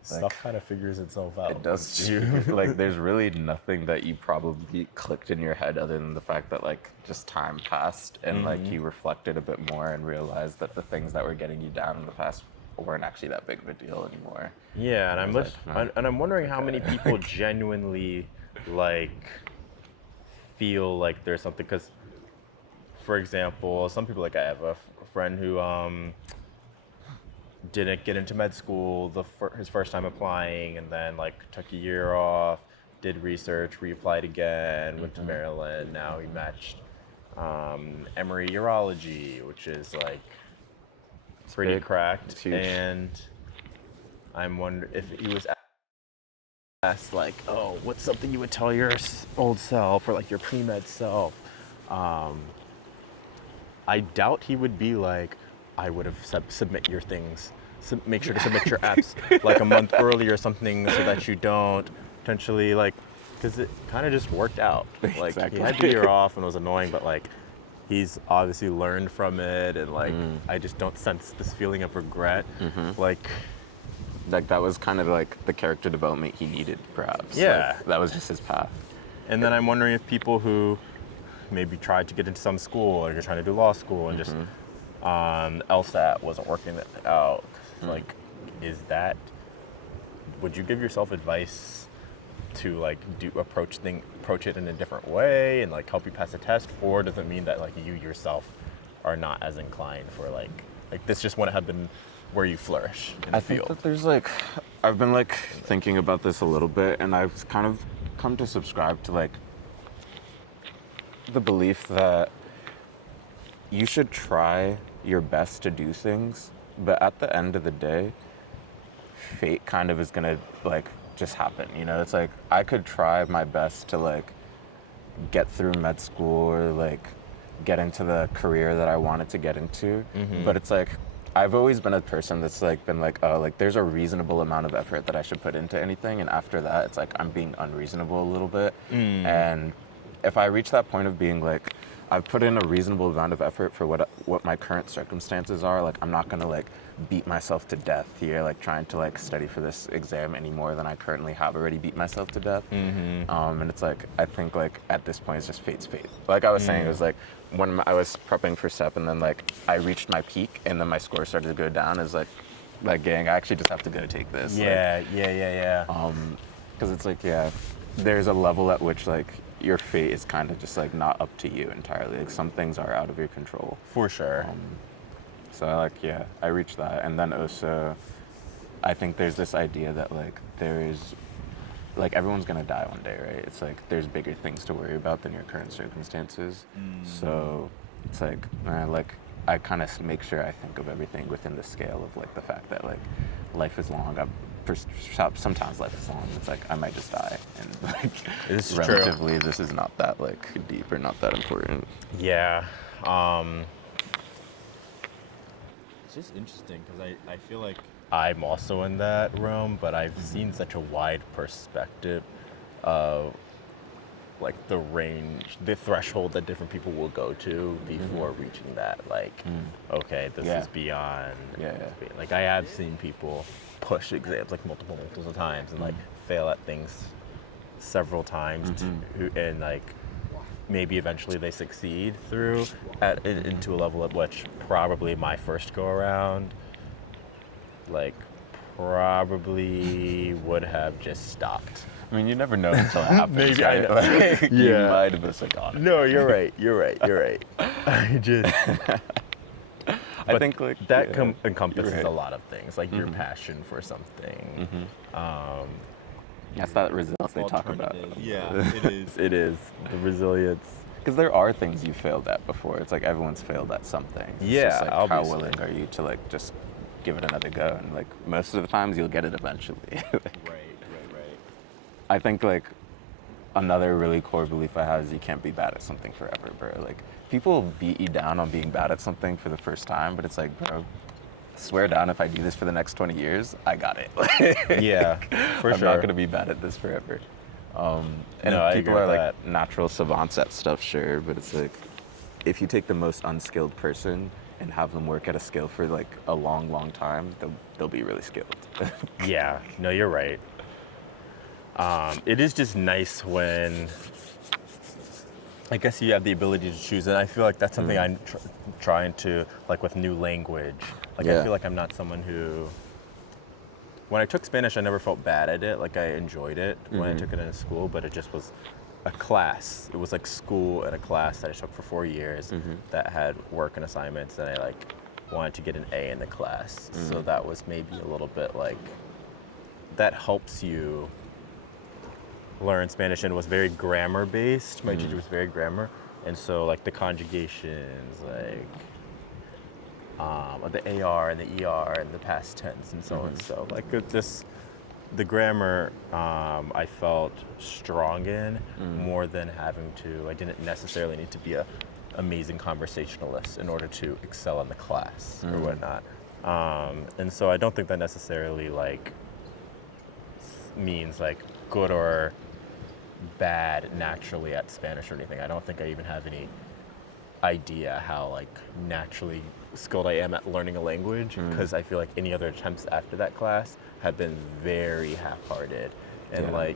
stuff kind of figures itself out. It does. Like, there's really nothing that you probably clicked in your head other than the fact that like just time passed and like you reflected a bit more and realized that the things that were getting you down in the past weren't actually that big of a deal anymore. Yeah, and I'm wondering how many okay. people genuinely like feel like there's something. Because, for example, some people, like I have a friend who didn't get into med school his first time applying, and then like took a year off, did research, reapplied again, went to Maryland. Now he matched Emory Urology, which is like pretty big. cracked. It's huge. And I'm wondering if he was asked like, oh, what's something you would tell your old self or like your pre-med self? I doubt he would be like, I would have submit your things. Make sure to submit your apps like a month early or something, so that you don't potentially like, because it kind of just worked out. Like Exactly. he had the year off and it was annoying, but like he's obviously learned from it, and like I just don't sense this feeling of regret. Like that was kind of like the character development he needed, perhaps. Yeah. Like, that was just his path. And then I'm wondering if people who maybe tried to get into some school, or you're trying to do law school, and just LSAT wasn't working out. Like, would you give yourself advice to like approach it in a different way and like help you pass the test, or does it mean that like you yourself are not as inclined for like this just wouldn't have been where you flourish in the I field? think that there's like, I've been like thinking about this a little bit, and I've kind of come to subscribe to like the belief that you should try your best to do things, but at the end of the day, fate kind of is gonna like just happen. You know, it's like I could try my best to like get through med school or like get into the career that I wanted to get into, but it's like I've always been a person that's like been like, oh, like there's a reasonable amount of effort that I should put into anything, and after that it's like I'm being unreasonable a little bit. And if I reach that point of being like, I've put in a reasonable amount of effort for what my current circumstances are, like I'm not gonna like beat myself to death here, like trying to like study for this exam any more than I currently have already beat myself to death. And it's like, I think like at this point it's just fate's fate. Like I was saying, it was like when I was prepping for SEP, and then like I reached my peak and then my score started to go down, it's like gang, I actually just have to go take this. Yeah. Because it's like, yeah, there's a level at which like your fate is kind of just like not up to you entirely. Like some things are out of your control. For sure. So I reached that, and then also, I think there's this idea that like everyone's gonna die one day, right? It's like there's bigger things to worry about than your current circumstances. So it's like I kind of make sure I think of everything within the scale of like the fact that like life is long. Sometimes life is long. It's like I might just die, and like This is relatively, this is not that like deep or not that important. Yeah. It's just interesting because I feel like I'm also in that realm, but I've seen such a wide perspective of like the range, the threshold that different people will go to before reaching that. Like, okay, this is beyond. Like I have seen people push exams like multiple times and like fail at things several times and like maybe eventually they succeed through into a level at which probably my first go around like probably would have just stopped. I mean, you never know until it happens. Maybe right? I know. Like, you might have just like on it. No, you're right. I just. I think like that encompasses right. a lot of things, like your passion for something. That's that resilience they talk about. Yeah, it is. It is the resilience. Because there are things you failed at before. It's like everyone's failed at something. It's just like how willing are you to like just give it another go? And like most of the times you'll get it eventually. Right. I think like another really core belief I have is you can't be bad at something forever, bro. Like people beat you down on being bad at something for the first time, but it's like, bro, swear down if I do this for the next 20 years, I got it. Yeah, for I'm sure. not going to be bad at this forever. And No, I people agree are with like that. natural savants at stuff, sure, but it's like if you take the most unskilled person and have them work at a skill for like a long time, they'll be really skilled. Yeah, no, you're right. It is just nice when I guess you have the ability to choose, and I feel like that's something I'm trying to, like with new language. Like I Yeah. feel like I'm not someone who, when I took Spanish, I never felt bad at it. Like I enjoyed it when I took it in school, but it just was a class. It was like school and a class that I took for 4 years that had work and assignments, and I like wanted to get an A in the class. So that was maybe a little bit like, that helps you learn Spanish, and it was very grammar based. My teacher was very grammar, and so like the conjugations, like the AR and the ER and the past tense and so on. So like the grammar I felt strong in more than having to. I didn't necessarily need to be a amazing conversationalist in order to excel in the class or whatnot. And so I don't think that necessarily like means like good or bad naturally at Spanish or anything. I don't think I even have any idea how like naturally skilled I am at learning a language, because I feel like any other attempts after that class have been very half-hearted and like.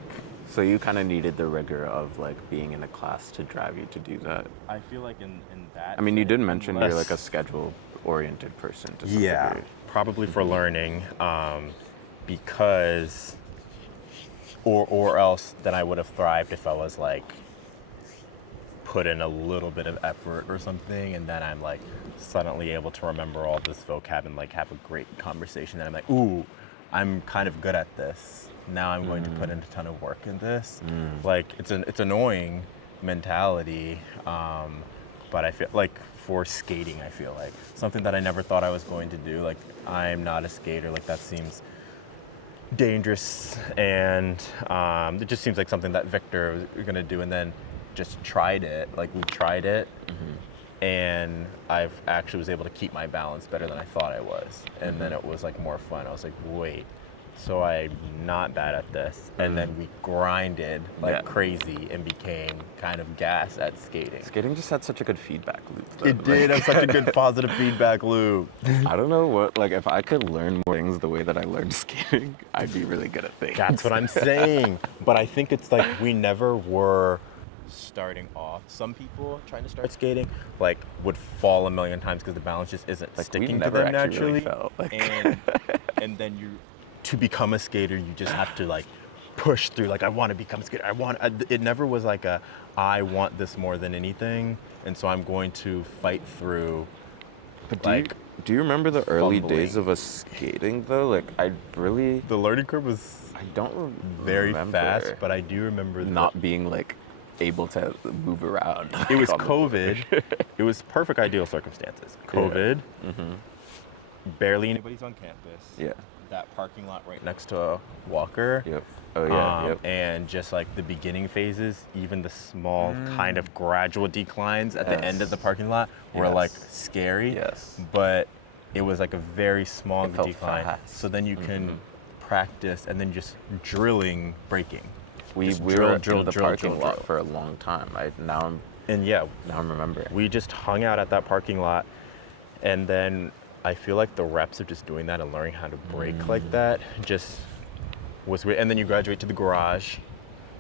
So you kind of needed the rigor of like being in a class to drive you to do that. I feel like in that. I mean, you did mention you're like a unless- schedule-oriented person to some Yeah, degree. probably for learning, because, or else then I would have thrived if I was like put in a little bit of effort or something, and then I'm like suddenly able to remember all this vocab and like have a great conversation. And I'm like, ooh, I'm kind of good at this. Now I'm going to put in a ton of work in this. Like it's annoying mentality, but I feel like for skating, I feel like something that I never thought I was going to do. Like I'm not a skater. Like that seems dangerous, and it just seems like something that Victor was gonna do, and then just tried it. Like we tried it, and I've actually was able to keep my balance better than I thought I was, and then it was like more fun. I was like, wait, so I'm not bad at this, and then we grinded like crazy and became kind of gas at skating. Skating just had such a good feedback loop. though. It did have such a good positive feedback loop. I don't know what, like, if I could learn more things the way that I learned skating, I'd be really good at things. That's what I'm saying. But I think it's like we never were starting off. Some people trying to start skating like would fall a million times because the balance just isn't Like, we sticking to never them actually really naturally. fell. Like- And then to become a skater, you just have to like push through. Like I want to become a skater. It never was like I want this more than anything, and so I'm going to fight through. But do you remember the early days fumbling. of us skating though? Like, I really, The learning curve was I don't very remember fast, but I do remember not being like able to move around. It was on the board. COVID. It was perfect ideal circumstances. COVID. Barely anybody's on campus. Yeah. That parking lot right next to a Walker. Yep. Oh yeah. Yep. And just like the beginning phases, even the small kind of gradual declines at the end of the parking lot were like scary. Yes. But it was like a very small It felt decline. fast. So then you can practice and then just drilling braking. We Just were drill, in drill, the drill, parking drill, lot drill. for a long time. Now I'm remembering. We just hung out at that parking lot, and then I feel like the reps of just doing that and learning how to brake like that just was weird. And then you graduate to the garage,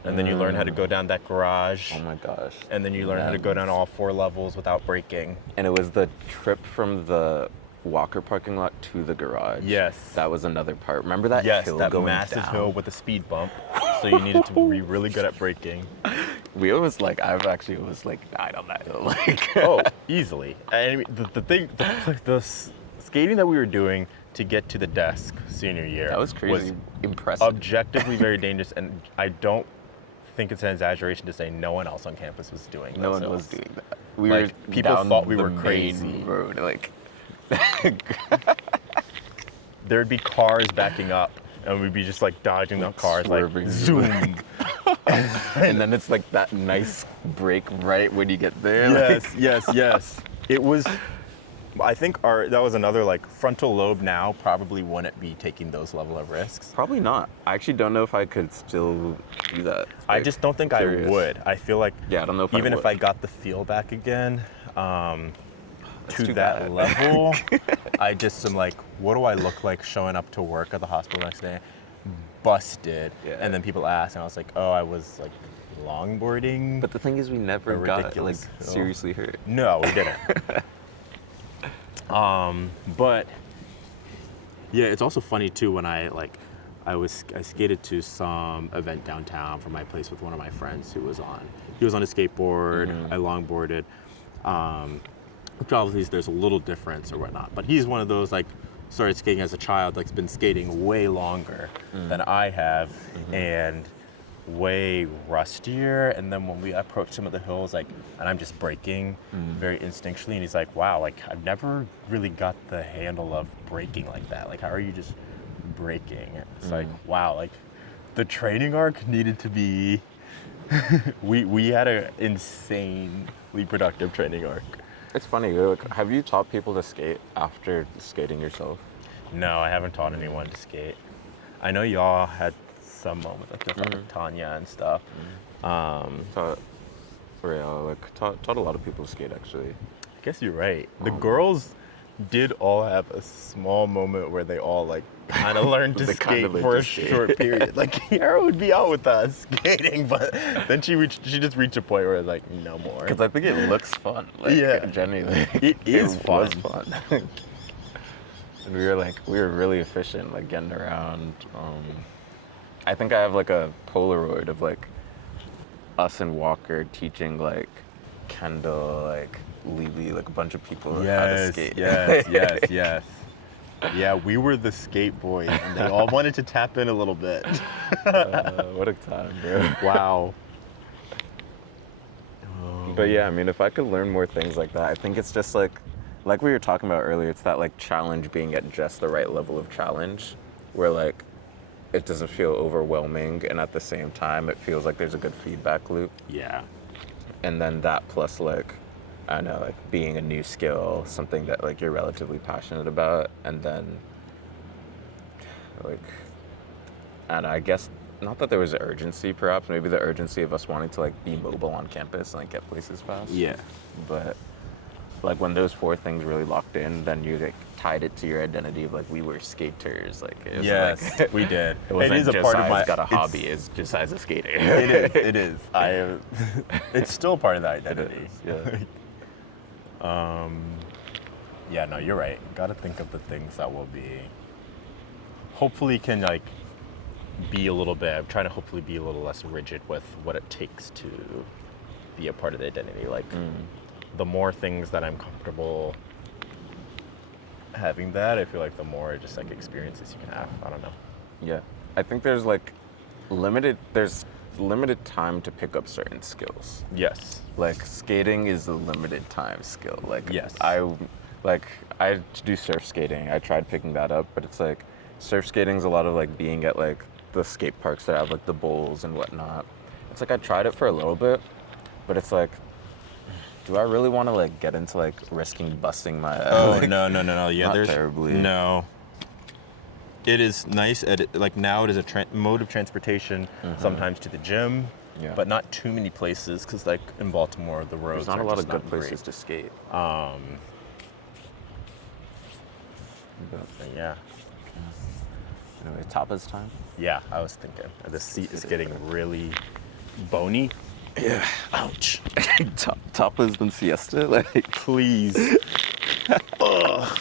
and then you learn how to go down that garage, Oh my gosh. and then you learn how to go down all 4 levels without braking. And it was the trip from the Walker parking lot to the garage. Yes. That was another part. Remember that Yes, hill that going massive down? hill with a speed bump, so you needed to be really good at braking. We always like, I've actually was like died on that hill. Like, Oh, easily. I mean, the skating that we were doing to get to the desk senior year that was crazy. Impressive. objectively very dangerous, and I don't think it's an exaggeration to say no one else on campus was doing No those one was hills. doing that. We Like, were people down thought we the were main crazy. road. Like, There'd be cars backing up, and we'd be just like dodging the cars, swerving. like zoom. and then it's like that nice break right when you get there. Yes, yes, yes. It was I think that was another, like, frontal lobe now probably wouldn't be taking those level of risks. Probably not. I actually don't know if I could still do that. I Like, just don't think curious. I would. I feel like Yeah, I don't know if even I if would. I got the feel back again, to too that bad. level, I just am like, what do I look like showing up to work at the hospital next day? Busted. Yeah. And then people ask, and I was like, oh, I was like longboarding. But the thing is, we never got like ridiculous. seriously hurt. No, we didn't. But yeah, it's also funny too when I skated to some event downtown from my place with one of my friends he was on a skateboard. I longboarded. Which obviously there's a little difference or whatnot, but he's one of those like started skating as a child, like been skating way longer than I have and way rustier. And then when we approach some of the hills, like, and I'm just braking very instinctually, and he's like, wow, like I've never really got the handle of braking like that. Like, how are you just braking? It's like, wow, like the training arc needed to be we had an insanely productive training arc. It's funny. Like, have you taught people to skate after skating yourself? No, I haven't taught anyone to skate. I know y'all had some moments like Tanya and stuff. Taught a lot of people to skate actually. I guess you're right. The girls did all have a small moment where they all like kind of learned to They skate kinda learned for to a skate. short period. Like Kiara would be out with us skating, but then she just reached a point where it's like no more. Because I think it looks fun. Like, Yeah. genuinely. It is was fun. fun. And we were really efficient, like getting around. I think I have like a Polaroid of like us and Walker teaching like Kendall, like Levy, like a bunch of people how to skate. Yes. Yeah, we were the skate boys, and they all wanted to tap in a little bit. What a time, bro. Wow. But yeah, I mean, if I could learn more things like that, I think it's just like we were talking about earlier, it's that like challenge being at just the right level of challenge, where like it doesn't feel overwhelming, and at the same time, it feels like there's a good feedback loop. Yeah. And then that plus like, I don't know, like being a new skill, something that like you're relatively passionate about, and then like, and I guess not that there was urgency, perhaps maybe the urgency of us wanting to like be mobile on campus and like get places fast. Yeah. But like when those four things really locked in, then you like tied it to your identity of like we were skaters. Like it was Yes, like, we did. it wasn't is a Josiah's part of my got a it's- hobby. It's Josiah's a skater. It is. It's still part of the It identity. is, yeah. Yeah, no, you're right. Got to think of the things that will be, hopefully can like be a little bit, I'm trying to hopefully be a little less rigid with what it takes to be a part of the identity. Like the more things that I'm comfortable having that, I feel like the more just like experiences you can have. I don't know. Yeah, I think there's limited time to pick up certain skills. Yes. Like skating is a limited time skill. Like Yes. I do surf skating. I tried picking that up, but it's like surf skating's a lot of like being at like the skate parks that have like the bowls and whatnot. It's like I tried it for a little bit, but it's like, do I really want to like get into like risking busting my like, No. Yeah, not there's terribly. no. It is nice like now it is a mode of transportation sometimes to the gym, Yeah. but not too many places because like in Baltimore the roads There's not are a lot just of good not places great. to skate. But yeah, Anyway, Tapa's time. yeah. I was thinking the seat is getting really bony. Yeah. Ouch. Tapas than siesta. Like, Please. Ugh.